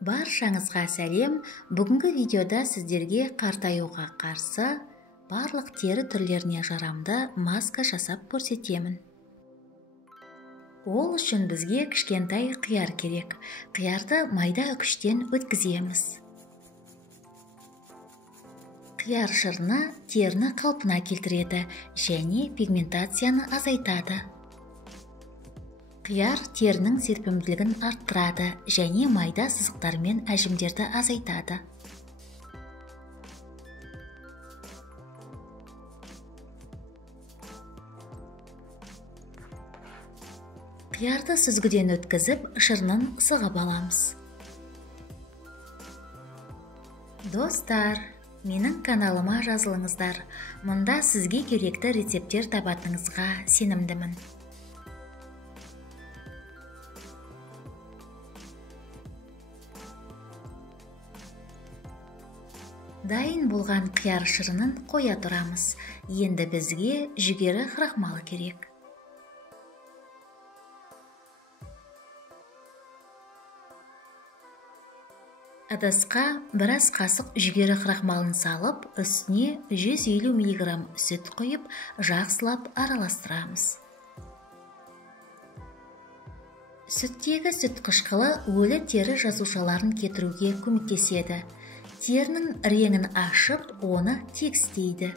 Баршаңызға сәлем. Бүгінгі видеода сіздерге қартаюға қарсы барлық тері түрлеріне жарамды маска жасап көрсетемін. Ол үшін бізге кішкентай қияр керек. Қиярды майда үкіштен өткіземіз. Қияр шырыны теріні қалпына келтіреді және пигментацияны азайтады. Қияр терінің серпімділігін арттырады және майда сызықтар мен әжімдерді азайтады. Қиярды сүзгіден өткізіп, шырынын сығып аламыз. Достар, менің каналыма жазылыңыздар. Мұнда сізге керекті рецепттер табатыныңызға сенімдімін. Дайын болған қияр шырынын қоя тұрамыз. Енді бізге жүгері крахмалы керек. Ыдысқа біраз қасық жүгері крахмалын салып, үстіне 150 мг сүт құйып, жақсылап араластырамыз. Сүттегі сүт қышқылы өлі тері жасушаларын кетіруге көмектеседі. Терінің реңін ашып, оны тегістейді.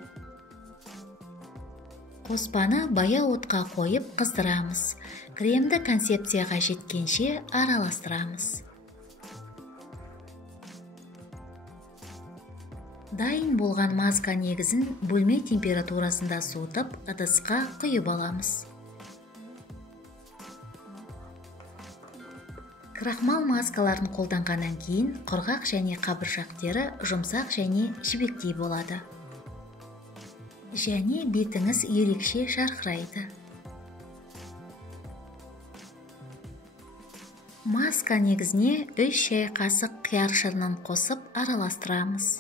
Қоспаны баяу отқа қойып қыздырамыз. Кремді концепцияға жеткенше араластырамыз. Дайын болған маска негізін бөлме температурасында суытып, ыдысқа құйып аламыз. Крахмал маскаларын қолданғаннан кейін құрғақ және қабыршақ тері жұмсақ және жібектей болады. Және бетіңіз ерекше жарқырайды. Маска негізіне 3 шай қасық қияр шырынын қосып араластырамыз.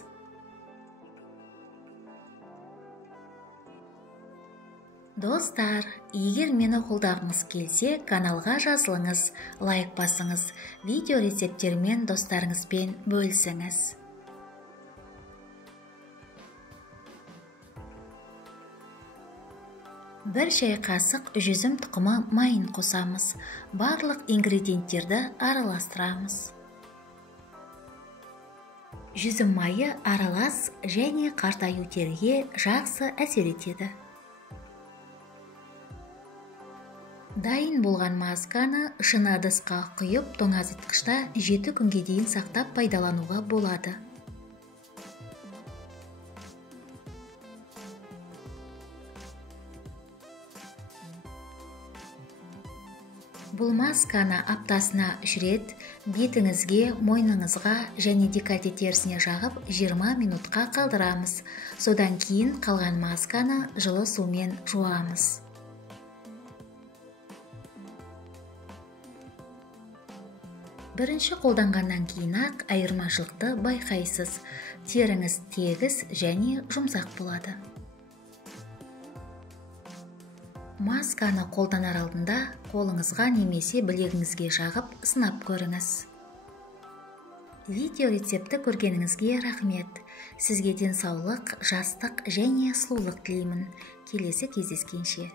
Достар, егер мені қолдағыңыз келсе, каналға жазылыңыз, лайк басыңыз, видео рецепттермен достарыңызбен бөлісіңіз. Бір шай қасық жүзім тұқымы майын қосамыз. Барлық ингредиенттерді араластырамыз. Жүзім майы аралас және қартаю теріге жақсы әсер етеді. Дайын болған масканы шыны ыдысқа құйып, тоңазытқышта 7 күнге дейін сақтап пайдалануға болады. Бұл масканы аптасына 3 рет бетіңізге, мойныңызға және декольте терісіне жағып 20 минутқа қалдырамыз. Содан кейін қалған масканы жылы сумен жуамыз. Бірінші қолданғаннан кейін-ақ айырмашылықты байқайсыз. Теріңіз тегіс және жұмсақ болады. Масканы қолданар алдында қолыңызға немесе білегіңізге жағып сынап көріңіз. Видео рецепті көргеніңізге рахмет. Сізге денсаулық, жастық және сұлулық тілеймін. Келесі кездескенше.